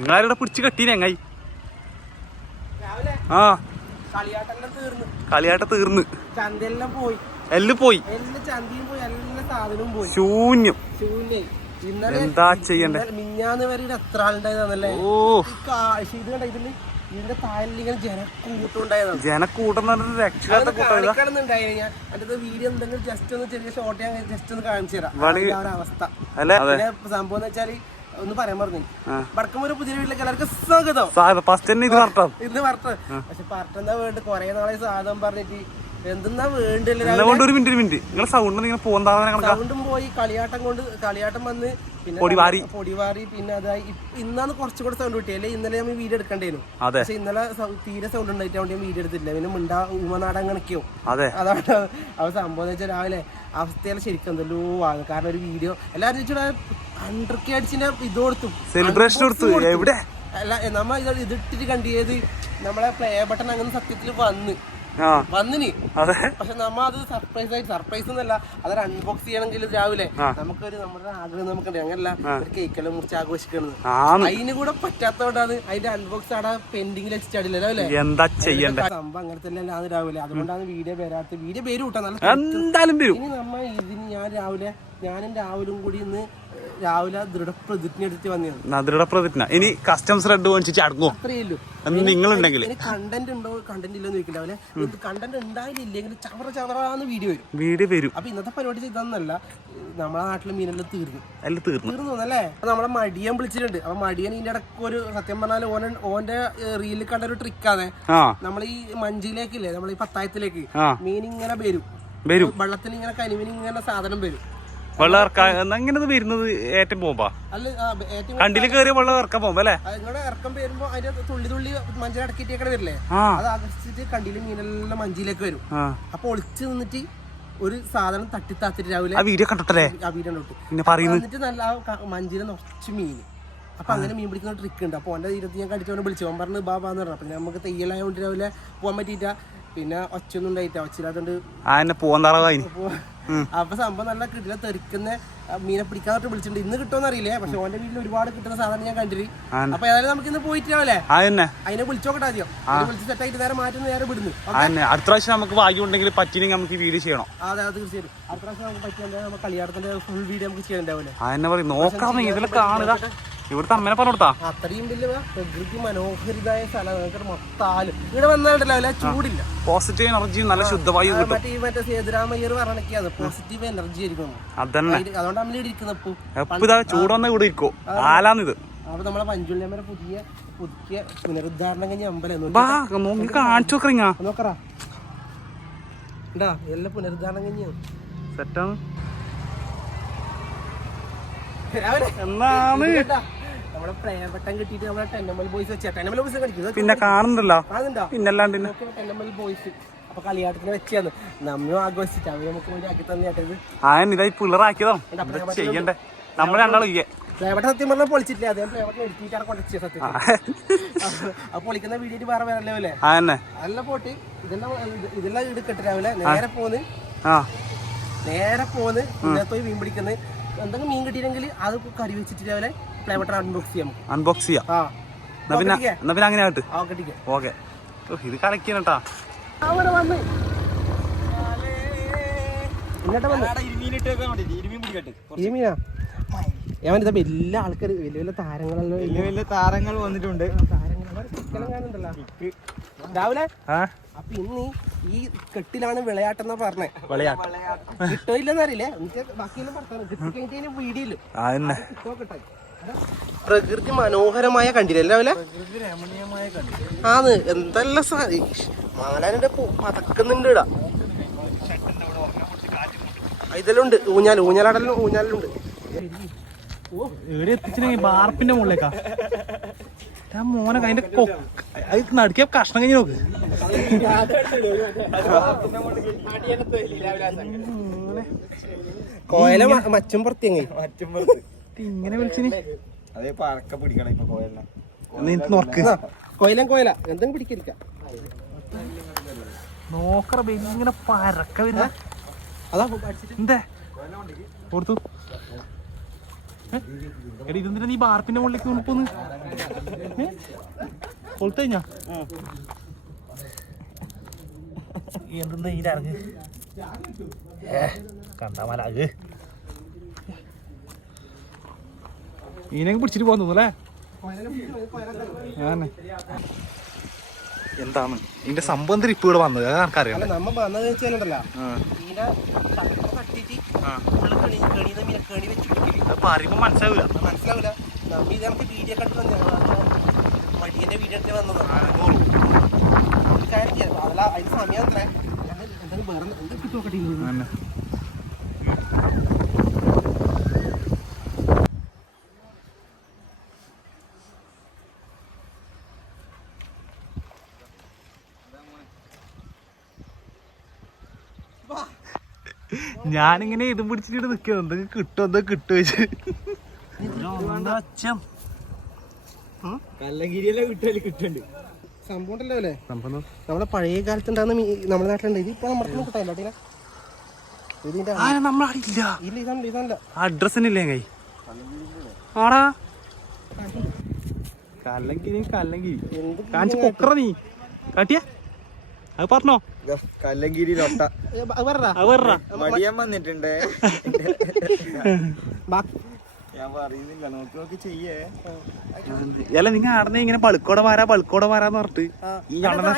നിങ്ങളാരുടെ പിടിച്ച് കെട്ടീനെ എങ്ങായി? ആ. കളിയാട്ട തീർന്ന്. പോയി. എല്ല് പോയി. ശൂന്യം. എന്താ ചെയ്യണ്ടേ? മിഞ്ഞാന്ന് വരെ എത്ര ആളുണ്ടായതാണല്ലേ ഓ. ഈ കാഴ്ച ഇത് കണ്ട ഇതിൽ ഇതിന്റെ താഴെ ഇങ്ങനെ ജനക്കൂട്ടുണ്ടായതാണ് ജനക്കൂട്ടം പറഞ്ഞാൽ കൂട്ടം ഞാൻ അതിന്റെ വീഡിയോ എന്തെങ്കിലും ജസ്റ്റ് ഒന്ന് ചെറിയ ഷോർട്ട് ഞാൻ ജസ്റ്റ് ഒന്ന് കാണിച്ചു തരാം. അവസ്ഥ. സംഭവം എന്ന് വെച്ചാൽ ഒന്ന് പറയാൻ പറഞ്ഞു ആ. വടക്കമ്പൂര് പുതിയ വീട്ടിലേക്ക് എല്ലാവർക്കും സ്വാഗതം. തന്നെ ഇത് ഇന്ന് പറഞ്ഞ പക്ഷെ പറഞ്ഞെന്താ വേണ്ട കൊറേ നാളെ സാധനം പറഞ്ഞിട്ട്. എന്തെന്നാ വേണ്ടല്ലേ ഒരു മിനിറ്റ് ഒരു മിനിറ്റ് നിങ്ങളെ സൗണ്ട് ഇങ്ങനെ പോകുന്നതാണെന്ന് കണക്കാ. സൗണ്ടും പോയി കളിയാട്ടം കൊണ്ട് കളിയാട്ടം വന്ന് പിന്നെ പൊടിവാരി. പൊടിവാരി പിന്നെ അതായി ഇന്നാണ് ഇന്നാണ് കുറച്ചുകൂടെ സൗണ്ട് കിട്ടി അല്ലെ ഇന്നലെ നമ്മൾ വീഡിയോ എടുക്കണ്ടേനു. പക്ഷെ ഇന്നലെ തീരെ സൗണ്ട് ഉണ്ടായിട്ട് അവിടെ വീഡിയോ എടുത്തില്ല പിന്നെ മിണ്ടാ ഊമനാടൻ കണക്കിയോ അതെ. അതാണ് അവ സംഭവം എന്ന് വെച്ചാൽ രാവിലെ അവസ്ഥയിൽ ശരിക്കും എന്തല്ലോ ആണ് കാരണം ഒരു വീഡിയോ എല്ലാവരും ചോദിച്ചാൽ ഹൺഡ്രഡ് കെ അടിച്ചിന്റെ ഇത് കൊടുത്തു. സെലിബ്രേഷൻ കൊടുത്തു. എവിടെ? അല്ല നമ്മ ഇത് ഇതിട്ടിട്ട് കണ്ടിയത് നമ്മളെ പ്ലേ ബട്ടൺ അങ്ങനെ സത്യത്തിൽ വന്ന്. വന്നിനി. പക്ഷെ നമ്മ അത് സർപ്രൈസ് ആയിട്ട് സർപ്രൈസ് എന്നല്ല അതൊരു അൺബോക്സ് ചെയ്യണമെങ്കിൽ രാവിലെ നമുക്കൊരു നമ്മുടെ ആഗ്രഹം നമുക്കുണ്ട്. അങ്ങനല്ല ഒരു കേക്കെല്ലാം മുറിച്ച് ആഘോഷിക്കുന്നത് അതിന് കൂടെ പറ്റാത്തോണ്ടാണ് അതിന്റെ അൺബോക്സ് അവിടെ പെൻഡിങ്ങിൽ വെച്ചിട്ടില്ല രാവിലെ എന്താ ചെയ്യണ്ടേ? സംഭവം അങ്ങനെ തന്നെ അല്ലാതെ രാവിലെ. അതുകൊണ്ടാണ് വീഡിയോ വരാത്ത വീഡിയോ പേര് കൂട്ടാ നല്ല എന്തായാലും ഇനി നമ്മ ഇതിന് ഞാൻ രാവിലെ ഞാനും രാവിലും കൂടി ഇന്ന് രാവിലെ ദൃഢപ്രതിജ്ഞ എടുത്ത് വന്നിരുന്നു നദിയുടെ ഇനി കസ്റ്റംസ് റെഡ് മേടിച്ചിട്ട് അടങ്ങോ അത്രയേ ഉള്ളൂ എന്ന് നിങ്ങളുണ്ടെങ്കിൽ. കണ്ടന്റ് ഉണ്ടോ കണ്ടന്റ് ഇല്ലെന്ന് ചോദിക്കില്ല. അവലെ കണ്ടന്റ് ഉണ്ടായില്ലെങ്കിൽ ചവറ ചവറാന്ന് വീഡിയോ വരും. വീഡിയോ വരും. അപ്പൊ ഇന്നത്തെ പരിപാടി ഇതൊന്നല്ല നമ്മളെ നാട്ടിലെ മീനെല്ലാം തീർന്നു. അതിൽ തീർന്നു. തീർന്നു അല്ലേ നമ്മളെ മടിയൻ വിളിച്ചിട്ടുണ്ട്. അപ്പൊ മടിയൻ ഇതിന്റെ ഇടയ്ക്ക് ഒരു സത്യം പറഞ്ഞാൽ ഓൻ ഓന്റെ റീലിൽ കണ്ട ഒരു ട്രിക്കാണ് ആ. നമ്മൾ ഈ മഞ്ചിലേക്കില്ലേ നമ്മൾ ഈ പത്തായത്തിലേക്ക് മീൻ ഇങ്ങനെ വരും. വരും. വെള്ളത്തിൽ ഇങ്ങനെ കരിമീൻ ഇങ്ങനെ സാധനം വരും. വെള്ളം ഇറക്കാൻ വരുന്നത് ഏറ്റവും പോകുമ്പോ? കണ്ടിൽ കയറി വെള്ളം ഇറക്കാൻ പോകുമ്പോ അല്ലേ? നിങ്ങളുടെ ഇറക്കം വരുമ്പോ അതിന്റെ തുള്ളി തുള്ളി മഞ്ചിൽ അടക്കിയിട്ടേക്കടെ വരില്ലേ? അത് ആകർഷിച്ചിട്ട് കണ്ടിൽ മീനെല്ലാം മഞ്ചിലേക്ക് വരും. അപ്പൊ ഒളിച്ചു നിന്നിട്ട് ഒരു സാധനം തട്ടിത്താത്തിട്ട് രാവിലെ ആ വീഡിയോ കണ്ടിട്ടല്ലേ? ആ വീഡിയോ പറയുന്നു എന്നിട്ട് നല്ല ക- നിറച്ച് മീൻ. അപ്പൊ അങ്ങനെ മീൻ പിടിക്കുന്ന ട്രിക്ക് ഉണ്ട്. അപ്പൊ ഓന്റെ തീരത്ത് ഞാൻ കടിച്ചവനെ വിളിച്ചു. അവൻ പറഞ്ഞു ബാബാന്ന് പറഞ്ഞു. അപ്പൊ നമുക്ക് തെയ്യലായോണ്ട് രാവിലെ പോകാൻ പറ്റിയിട്ട. പിന്നെ ഒച്ചൊന്നും ഉണ്ടായിട്ട ഒച്ചില്ലാത്തോണ്ട് ആ അപ്പൊ സംഭവം നല്ല കിട്ടില്ല തെറിക്കുന്ന മീനെ പിടിക്കാൻ വിളിച്ചിട്ടുണ്ട്. ഇന്ന് കിട്ടുമെന്ന് അറിയില്ലേ? പക്ഷെ ഓന്റെ വീട്ടിൽ ഒരുപാട് കിട്ടുന്ന സാധനം ഞാൻ കണ്ടിരി. അപ്പൊ ഏതായാലും നമുക്ക് ഇന്ന് തന്നെ. അതിനെ വിളിച്ചോക്കട്ടെ ആദ്യം. വിളിച്ച് സെറ്റായിട്ട് നേരെ മാറ്റുന്ന നേരെ വിടുന്നു. അടുത്ത പ്രാവശ്യം നമുക്ക് ഭാഗ്യം ഉണ്ടെങ്കിൽ പറ്റിനെങ്കിൽ നമുക്ക് വീഡിയോ ചെയ്യണം. അതെ അത് തീർച്ചയായിട്ടും. അടുത്ത പ്രാവശ്യം നമുക്ക് പറ്റിയാൽ നമുക്ക് കളിയാടത്തിന്റെ ഫുൾ വീഡിയോ നമുക്ക് ചെയ്യണ്ടാവില്ലേ നോക്കാം ഇതിലെ കാണുക. ഇവിടുത്തെ അമ്മേനെ പറഞ്ഞു കൊടുത്താ? അത്രയും വലിയ പ്രകൃതി മനോഹരിതായ സ്ഥലം. നിങ്ങൾക്ക് മൊത്താലും. ഇവിടെ വന്നിട്ടില്ല അല്ലെ? ചൂടില്ല. പോസിറ്റീവ് എനർജി നല്ല ശുദ്ധവായു മറ്റേ മറ്റേ സേതുരാമയ്യർ പറഞ്ഞത് പോസിറ്റീവ് എനർജി ആയിരിക്കും അതന്നെ. അതുകൊണ്ട് നമ്മൾ ഇവിടെ ഇരിക്കുന്ന ഇപ്പൊ. എപ്പോ ഇതാ ചൂട് വന്ന ഇവിടെ ഇരിക്കോ? ആലാന്നിത്. അപ്പൊ നമ്മളെ പഞ്ചുള്ളിയമ്മയുടെ പുതിയ പുതിയ പുനരുദ്ധാരണം കഴിഞ്ഞ അമ്പലം കാണിച്ചു നോക്കറാ എല്ലാം പുനരുദ്ധാരണം കഴിഞ്ഞു. സെറ്റാണ്. എന്നാണ്? നമ്മളെ പ്രേമട്ടം കിട്ടിയിട്ട് നമ്മളെ ബോയ്സ് ബോയ്സ് കളിക്കുന്നത് പിന്നെ കാണുന്നുണ്ടല്ലോ. പിന്നല്ലാണ്ട് പിന്നെ ബോയ്സ് അപ്പൊ കളിയാട്ടത്തിന് വെച്ചാന്ന്. നമ്മളും ആഘോഷിച്ചിട്ട് അവർ നമുക്ക് വേണ്ടി ആക്കി തന്നിട്ടത് ആ ഇതായി പിള്ളറാക്കിയതോ ചെയ്യണ്ടേ? നമ്മൾ രണ്ടാളും ഇയ്യേ സത്യം പറഞ്ഞാൽ പൊളിച്ചിട്ടില്ല. അദ്ദേഹം പ്രേമട്ടം എടുത്തിട്ടാണ് കൊണ്ടച്ച സത്യം അപ്പൊ പൊളിക്കുന്ന വീഡിയോ വേറെ വരല്ലേ അല്ലേ ആ നല്ല പോട്ട്. ഇതെല്ലാം ഇതെല്ലാം എടുക്കട്ടെ രാവിലെ നേരെ പോന്ന്. ആ. നേരെ പോന്ന് ഇതിനകത്ത് പോയി മീൻ പിടിക്കുന്നത് എന്തെങ്കിലും മീൻ കിട്ടിയില്ലെങ്കിൽ അത് കറി വെച്ചിട്ട് രാവിലെ പ്രേമട്ടൻ അൺബോക്സ് ചെയ്യാം. അൺബോക്സ് ചെയ്യാം. ആ. പിന്നെ എന്നാ പിന്നെ അങ്ങനെ ഓക്കെ ഇത് കളിക്കണട്ടാ അവിടെ വന്ന്. എന്നിട്ട് വന്ന്. ഇരുമീനാ? ഞാൻ ഇതാ വലിയ ആൾക്കാർ വലിയ വലിയ താരങ്ങളെല്ലാം വലിയ വലിയ താരങ്ങൾ വന്നിട്ടുണ്ട്. താരങ്ങൾ. രാവിലെ? ആ? അപ്പൊ ഇന്ന് ഈ കെട്ടിലാണ് വിളയാട്ടെന്നാ പറഞ്ഞേ. വിളയാട്ടം. കിട്ടോ ഇല്ലെന്ന് അറിയില്ലേ എനിക്ക് ബാക്കിയെല്ലാം പറഞ്ഞു പ്രകൃതി മനോഹരമായ കണ്ടില്ലേ ആന്ന് എന്തെല്ലാം മാലാനിന്റെ പതക്കുന്നുണ്ട് ഇടാ. ഇതെല്ലാം ഉണ്ട്. ഊഞ്ഞാൽ ഊഞ്ഞാലാടെല്ലാം ഊഞ്ഞാലുണ്ട് എവിടെ എത്തിച്ചിട്ടുണ്ടെങ്കിൽ ബാർപ്പിന്റെ മുകളിലേക്കാ. ഞാൻ മോനെ അതിന്റെ അത് നടുക്കിയ കഷ്ണം കഴിഞ്ഞ് നോക്ക്. കോയല മച്ചും പുറത്തിയങ്ങി ഇത് ഇങ്ങനെ വിളിച്ചിന്. അതേ പറക്ക പിടിക്കണം ഇപ്പൊ കോയലിനെ. നീ നോക്ക്. കോയലം കോയല. എന്തെങ്കിലും പിടിക്കരിക്ക. നോക്കറ ഇങ്ങനെ പരക്ക വരുന്ന അതാ. എന്തേ? കൊടുത്തു. എടി ഇതെന്തിനാ നീ ബാർപ്പിന്റെ മുകളിലേക്ക് കൊണ്ടുപോന്ന് കൊളുത്ത് കഴിഞ്ഞാ? എന്തെന്താ ഈ ഇറങ്ങ് കണ്ടാ മലാക് ഈനെ പിടിച്ചിട്ട് പോകാൻ തോന്നുന്നു അല്ലേ? എന്താണ്? ഇതിന്റെ സംഭവം ഇപ്പൊ ഇവിടെ വന്നത്? അത് അല്ല നമ്മ വന്നത് വെച്ചാലുണ്ടല്ലോ. മീനെ തട്ടപ്പ തട്ടിയിട്ട് ആ. ഉള്ളിൽ കണി കണിയുന്ന മീനെ കണി വെച്ച് പിടിക്കൽ അത് പറയുമ്പോ മനസ്സിലാവില്ല. അത് മനസ്സിലാവില്ല. നമ്മ ഇത് നമുക്ക് വീഡിയോ മടിയന്റെ വീഡിയോ എടുത്ത് വന്നതാണ് ഒരു കാര്യം ചെയ്യാം. അതല്ല അതിന് സമയം എത്ര എന്തായാലും വേറെ എന്ത് കിട്ടുമോക്കട്ടെ ഞാനിങ്ങനെ ഇതും പിടിച്ചിട്ട് നിൽക്കുക എന്തൊക്കെ കിട്ടും എന്തൊക്കെ കിട്ടും വെച്ച്. സംഭവം ഉണ്ടല്ലോ അല്ലേ സംഭവം നമ്മളെ പഴയ കാലത്തുണ്ടാകുന്ന മീ നമ്മുടെ നാട്ടിലുണ്ട്. ഇത് ഇപ്പൊ നമ്മുടെ കിട്ടാനില്ല. ഇതാണല്ലോ. അഡ്രസ്സിനില്ലേ കൈ? ആടാ. കല്ലങ്കിരി കല്ലങ്കിരി എന്ത് കാണിച്ച് പൊക്കറ നീ. കാട്ടിയ? അത് പറഞ്ഞോ. കല്ലങ്കിരി മടിയാൻ വന്നിട്ടുണ്ട്. അല്ല നിങ്ങ ആടനെ ഇങ്ങനെ പളുക്കോടെ മാറാ പളുക്കോടെ മാറാന്ന് പറഞ്ഞിട്ട്. ഈ അണ്ണനെ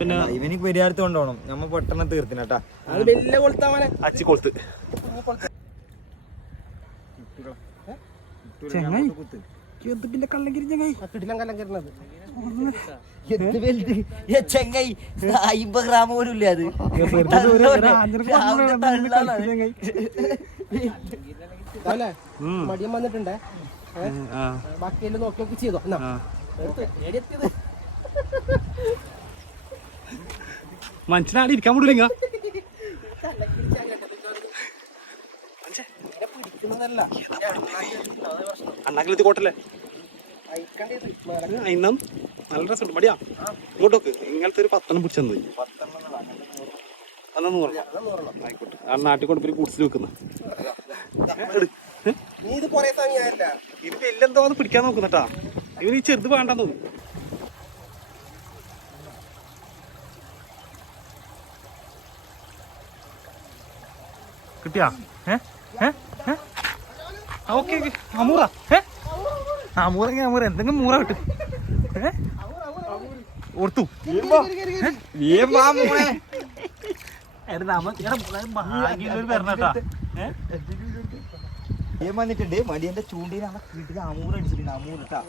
പിന്നെ ഇവന് പെരിയാർത്ത് കൊണ്ടുപോകണം നമ്മ പെട്ടെന്ന് തീർത്തിനട്ടാ അച്ചി കൊളുത്ത്. ചെങ്ങായി. എന്ത് പിന്നെ കല്ലങ്കിരി ചെങ്ങായി കിടിലം കല്ലം കയറുന്നത് എന്ത് വലുത്? ഏ ചെങ്ങായി അമ്പത് ഗ്രാം പോലും ഇല്ല അത്? അല്ലേ? മടിയം വന്നിട്ടുണ്ടേ. ബാക്കിയെല്ലാം നോക്കി നോക്കി ചെയ്തോ? എന്നാ. എടുത്ത്. എത്തിയത്? ഇരിക്കാൻ വിടില്ല ഇങ്ങനെ അണ്ണാക്കിലെത്തി കോട്ടല്ലേ? അയിന്നം നല്ല രസമുണ്ട്. മടിയാ. ഇങ്ങോട്ടോക്ക് ഇങ്ങനത്തെ ഒരു പത്തെണ്ണം പിടിച്ചെന്ന് അന്നു പറഞ്ഞു ആയിക്കോട്ടെ. ആ നാട്ടിൽ കൊണ്ട് പോയി കുടിച്ചിൽ വെക്കുന്ന. ഇത് വലിയെന്തോ അത് പിടിക്കാൻ നോക്കുന്നട്ടാ. ഇവന് ഈ ചെറുത് വേണ്ടെന്ന് തോന്നുന്നു. കിട്ടിയാ? Okay okay. അമൂറ ഏ? അമൂറ അമൂറ എന്തെങ്കിലും മൂറ കിട്ടും. ഏ? ഓർത്തു. വന്നിട്ടുണ്ട്. മടിയന്റെ ചൂണ്ടിയിൽ നമ്മളെ വീട്ടിൽ അമൂർ അടിച്ചിട്ടുണ്ട്. അമൂറിട്ടാ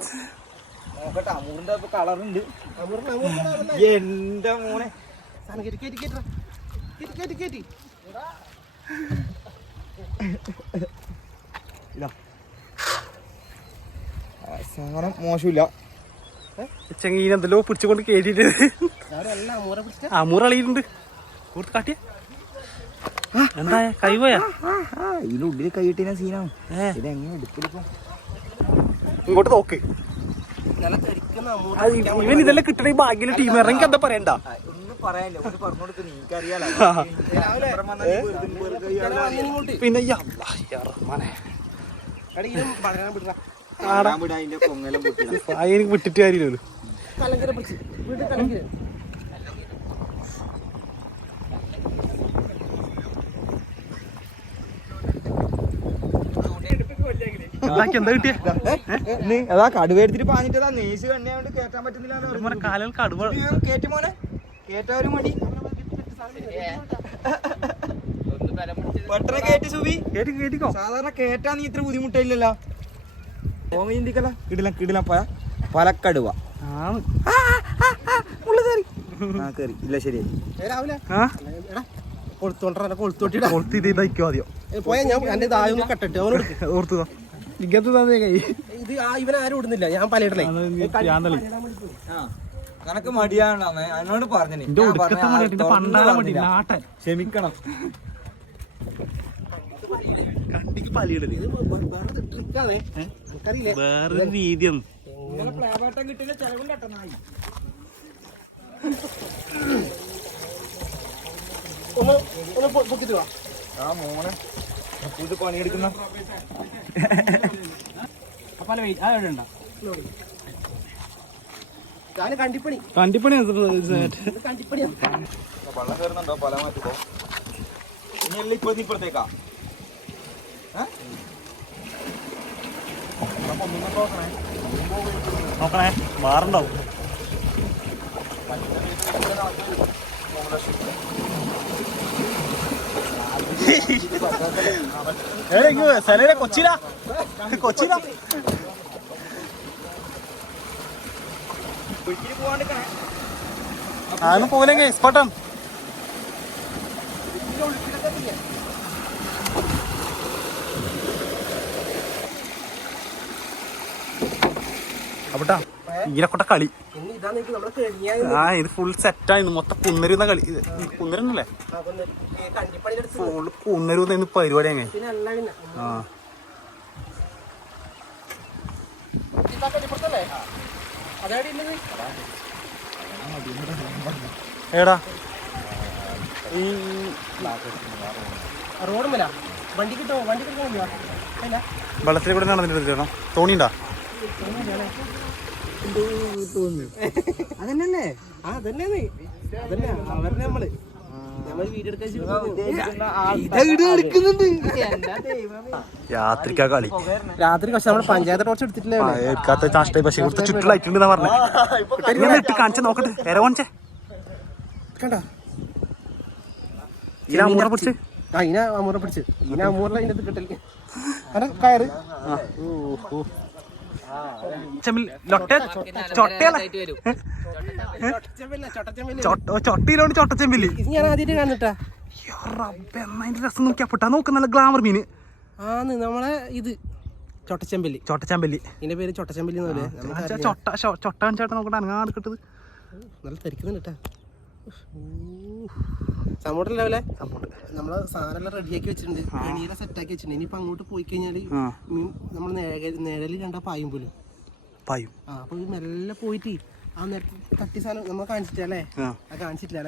നോക്കട്ടെ അമൂറിന്റെ കളറുണ്ട് എന്റെ മോനെ. കേറ്റി കേറ്റി കേറ്റി. ഇതാ. സാധനം മോശമില്ല. ചെങ്ങീനെ എന്തല്ലോ പിടിച്ചുകൊണ്ട് കേട്ടിട്ട് ആ മൂറ അളിയിട്ടുണ്ട് കൂർത്ത് കാട്ടിയ. എന്താ കൈപോയാ ഇതിന്റെ ഉള്ളിൽ കൈയിട്ടിന സീനാണ്. ഏ. ഇത് ഇങ്ങോട്ട് നോക്ക്. ഇവൻ ഇതെല്ലാം കിട്ടണ ഭാഗ്യ ടീം ഇറങ്ങി എന്താ പറയണ്ട? പിന്നെ എനിക്ക് വിട്ടിട്ട് കാര്യമില്ലല്ലോ. എന്താ കിട്ടിയ? അതാ കടുവ എടുത്തിട്ട് പാഞ്ഞിട്ടതാ നെയ്സ് കണ്ണിയാണ്ട് കേറ്റാൻ പറ്റുന്നില്ല കാലൽ കടുവ. കേറ്റാ ഒരു മടി. പെട്ടെന്ന് കേറ്റി സുബി. കേട്ടി കേട്ടിക്കോ സാധാരണ കേറ്റാൻ നീ ഇത്ര ബുദ്ധിമുട്ടില്ലല്ലോ. ചിന്തിക്കല കിടിലം കിടിലം പല പലക്കടുവ. കേറി ഇല്ല ശരിയായി. ഞാൻ പലയിടലേ. കണക്ക് മടിയാണ് അതിനോട് പറഞ്ഞു ക്ഷമിക്കണം. കണ്ടിക്ക് പലിയിടൽ. വേറൊരു രീതിയാണ് ഇത് പണിയെടുക്കുന്ന. കണ്ടിപ്പണി. കണ്ടിപ്പണി ഇത് കണ്ടിപ്പണിയാണ് വെള്ളം കയറുന്നുണ്ടോ? പല മാറ്റിപ്പോ ഇനി എല്ലാം ഇപ്പൊ ഇപ്പുറത്തേക്കാ നോക്കണേ. മാറുണ്ടാവും കൊച്ചിയിലാ കൊച്ചില പോവാണ്ടിരിക്കണേ. ആരും പോലെങ്കിൽ എക്സ്പെർട്ടാണ് അപ്പട്ടാ ഈരക്കൊട്ട കളി. ആ ഇത് ഫുൾ സെറ്റായിരുന്നു മൊത്തം കുന്നരുന്ന കളി. കുന്നരുന്നല്ലേ? ഫുൾ കുന്നരുന്ന പരിപാടി അങ്ങനെ ആ. ഈ റോഡ് മേല. വണ്ടി കിട്ടോ വണ്ടി കിട്ടോ അല്ല വെള്ളത്തിൽ കൂടെ നടന്നിട്ട് തോണിണ്ടാ അതന്നെ ആ അതന്നെ അതന്നെ അവരുടെ നമ്മൾ. രാത്രിക്കാ കളി. രാത്രി പക്ഷെ നമ്മൾ പഞ്ചായത്ത് ടോർച്ച് എടുത്തിട്ടില്ലേ നഷ്ടമായി പക്ഷെ ഇവിടുത്തെ ചുറ്റുള്ള പറഞ്ഞത് ഇട്ട് കാണിച്ച് നോക്കട്ടെ. എര കാണിച്ചേ. കണ്ട? ഇതാ മൂറ പിടിച്ച്. ആ ഇന അമൂറ പിടിച്ച്. ഇന അമൂറിലെ അതിന്റെ കിട്ടൽ. അതെ കയറ്. ചെമ്പിൽ ലൊട്ട ചൊട്ടയല്ല ചൊട്ടച്ചെമ്പല്ല ചൊട്ടച്ചെമ്പല്ല ചൊട്ട ചൊട്ടയിലോണ്ട് ചൊട്ടച്ചെമ്പിൽ ഞാൻ ആദ്യമായിട്ട് കാണുന്നിട്ടാ. എന്നതിന്റെ രസം നോക്കിയാ പൊട്ടാ. നോക്ക് നല്ല ഗ്ലാമർ മീന് ആന്ന് നമ്മളെ ഇത്. ചൊട്ടച്ചെമ്പല്ലി ചൊട്ടച്ചെമ്പല്ലി ഇതിന്റെ പേര് ചൊട്ടച്ചെമ്പല്ലി എന്ന് പറയും. ചൊട്ട ചൊട്ട കാണിച്ചാട്ട് നോക്കട്ടെ അനങ്ങാട് കിട്ടത് നല്ല തിരക്കുന്നുണ്ട് കേട്ടാ. സമ്മോട്ടല്ല ലെവലെ നമ്മൾ സാധനം റെഡിയാക്കി വെച്ചിട്ടുണ്ട്. എണീരെ സെറ്റാക്കി വെച്ചിട്ടുണ്ട്. ഇനിയിപ്പോ അങ്ങോട്ട് പോയി കഴിഞ്ഞാൽ മീൻ നമ്മൾ നിഴലിൽ കണ്ടാ പായും പോലും. പായും. ആ അപ്പൊ മെല്ലെ പോയിട്ട് ആ നേരത്തെ തട്ടി സാധനം നമ്മൾ കാണിച്ചിട്ടല്ലേ ആ. കാണിച്ചിട്ടില്ല.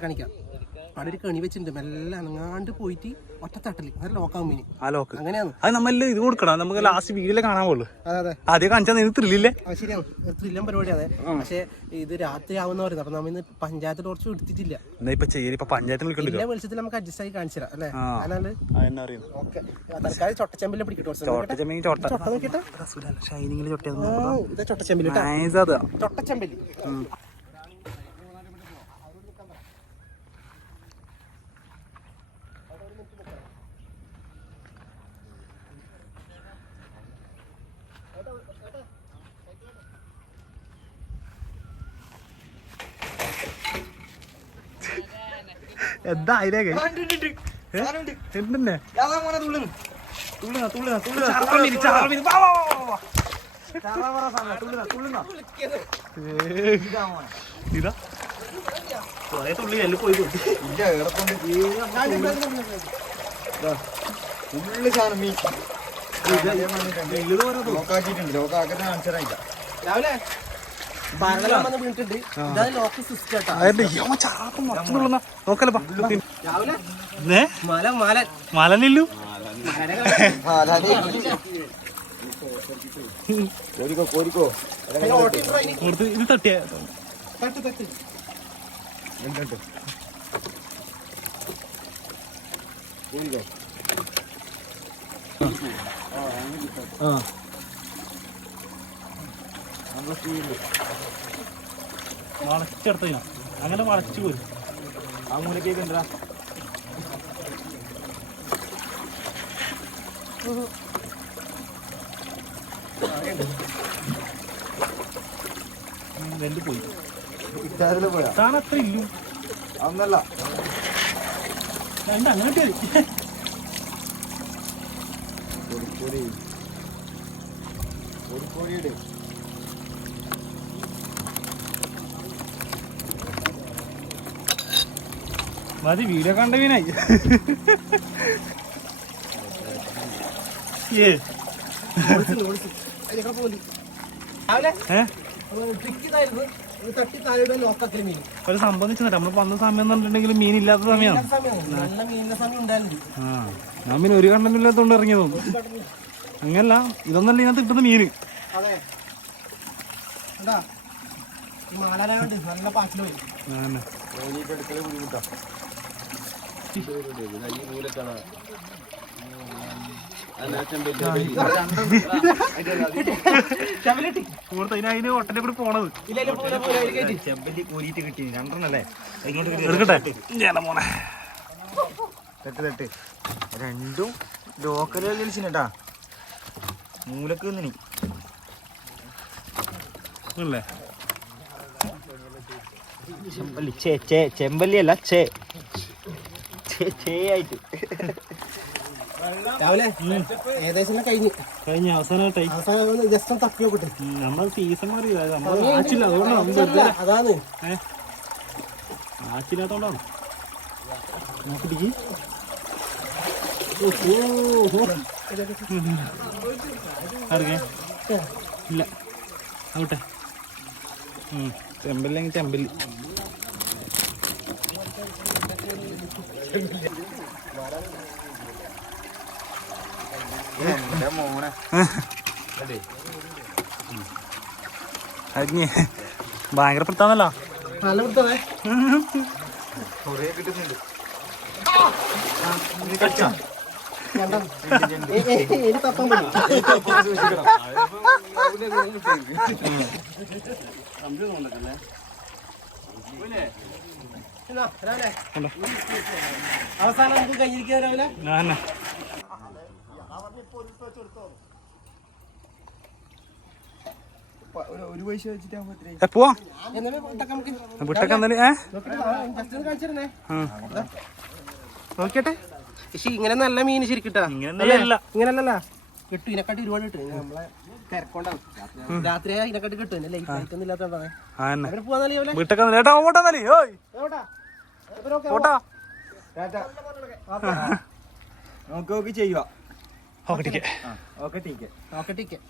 കാണിക്കാം. അവിടെ ഒരു കണി വെച്ചിട്ടുണ്ട്. മെല്ലെ അനങ്ങാണ്ട് പോയിട്ട് ഒറ്റ തട്ടൽ നല്ല ലോക്കാവും മീന് ആ ലോക്ക് അങ്ങനെയാണ്. അത് നമ്മൾ ഇത് കൊടുക്കണം? നമുക്ക് ലാസ്റ്റ് വീട്ടിലെ കാണാൻ പോകുള്ളൂ അതെ അതെ. ആദ്യം കാണിച്ചാൽ നിനക്ക് ത്രില്ലില്ലേ അത് ശരിയാണ്. ത്രില്ലം പരിപാടിയാണ് പക്ഷെ ഇത് രാത്രി ആവുന്ന പറയുന്നത് അപ്പൊ നമ്മ ഇന്ന് പഞ്ചായത്ത് ടോർച്ച് എടുത്തിട്ടില്ല എന്നാ ഇപ്പൊ ചെയ്യൽ ഇപ്പൊ പഞ്ചായത്തിൽ വെളിച്ചത്തിൽ നമുക്ക് അഡ്ജസ്റ്റ് ആയി കാണിച്ചു തരാം അല്ലേ? ഓക്കെ. തൽക്കാലം ചൊട്ടച്ചെമ്പിലെ പിടിക്കും ടോർച്ച് ചോട്ട ചെമ്മീൻ ചോട്ട. ചൊട്ട നോക്കിട്ടെ ഷൈനിങ്ങിൽ ചൊട്ടിയത് ആ, ഇത് ചൊട്ടച്ചെമ്പിൽ കേട്ടോ നൈസ് അത് ചൊട്ടച്ചെമ്പലി എന്താ അതിലേക്ക് എന്തെന്നെ അതാ മോനെ തുള്ളുന്നു. തുള്ളുന്ന, തുള്ളുന്ന, തുള്ളുന്ന. ചറപറ സാധനം, തുള്ളുന്ന, അതിലേക്ക് ഇതാ. ഇതാ കൊറേ തുള്ളി എല്ലാം പോയി ഇല്ല. ഇതാ, ഫുള്ള് സാധനം മീൻ. ലോക്കാക്കിയിട്ടുണ്ട് ലോക്കാക്കിട്ട് കാണിച്ചിട്ടില്ല രാവിലെ ഭരണം വന്ന് വീണിട്ടുണ്ട് ഇതാണ് ലോക്ക് സിസ്റ്റം കേട്ടോ അതല്ലേ യോ ചാപ്പം മറച്ചു തുള്ളുന്ന നോക്കല്ലേ ബാ. രാവിലെ മലനില്ലു കോരിക്കോ കോരിക്കോ. ഇത് തട്ടിയ. തട്ട് തട്ട്. കോരിക്കോ. ആ. വളച്ചെടുത്ത അങ്ങനെ വളച്ചു പോരും. ആ മൂലക്കേക്ക് എന്താ? രണ്ട് പോയി. പോയാ? താൻ അത്ര ഇല്ലു. അന്നല്ല. രണ്ട് അങ്ങോട്ട് വരും. കോരി മതി വീഡിയോ കണ്ട വീനായി ഏ. മീൻ. ഒരു സംഭവം വെച്ചാൽ നമ്മൾ വന്ന സമയം എന്നുണ്ടെങ്കിൽ മീൻ ഇല്ലാത്ത സമയമാണ്. ഞാൻ പിന്നെ ഒരു കണ്ടന്റ് ഇല്ലാത്തോണ്ട് ഇറങ്ങിയതും അങ്ങനല്ല ഇതൊന്നല്ല ഇതിനകത്ത് കിട്ടുന്ന മീന് അതെ. എന്താ ഈ മാലാനായോണ്ട് നല്ല. കൂടുതൽ അതിന് അതിന് ഒട്ടനെ കൂടി പോണത് ചെമ്പല്ലി കോരിയിട്ട് കിട്ടി രണ്ടെണ്ണല്ലേ. എടുക്കട്ടെ തട്ട് രണ്ടും ലോക്കൽ കളിച്ചിട്ടാ മൂലക്ക് നിന്നി ചെമ്പല്ലി ചെമ്പല്ലി അല്ല ചേ ചേ ചേ ആയിട്ട് രാവിലെ ഏകദേശം കഴിഞ്ഞു. കഴിഞ്ഞ അവസാനമായിട്ട് അവസാനം ജസ്റ്റ് ഒന്ന് തപ്പി നോക്കട്ടെ. നമ്മൾ സീസൺ മാറി നമ്മൾ ആച്ചില്ല അതുകൊണ്ടാണ് അല്ല, അതാണ്. ആച്ചില്ലാത്തോണ്ടാണ്? നോക്കിട്ട് ഇല്ല. ആവട്ടെ. ചെമ്പല്ലെങ്കിൽ ചെമ്പല്ലി എന്റെ മോനെ അഗ്നി ഭയങ്കര പ്രത്യാന്നല്ലോ നല്ല കിട്ടുന്നുണ്ട് എനിക്ക് അവസാനം നമുക്ക് കയ്യിരിക്കാൻ രാവിലെ ഞാൻ ഒരു പൈസ വെച്ചിട്ട് പോവാം. വിട്ടൊക്കെ നോക്കിട്ട് പക്ഷെ ഇങ്ങനെ നല്ല മീൻ ശരിക്കിട്ടാ. ഇങ്ങനല്ലല്ല കിട്ടും ഇതിനെക്കാട്ടി ഒരുപാട് കിട്ടും. നമ്മളെ തിരക്കൊണ്ടാവും രാത്രി ഇതിനെക്കാട്ടി കിട്ടും. ലൈറ്റ് ഒന്നും ഇല്ലാത്തോണ്ടാണ് ആ തന്നെ ഓക്കെ. നോക്കി ചെയ്യുക. Okay ticket. Okay ticket. okay, ticket.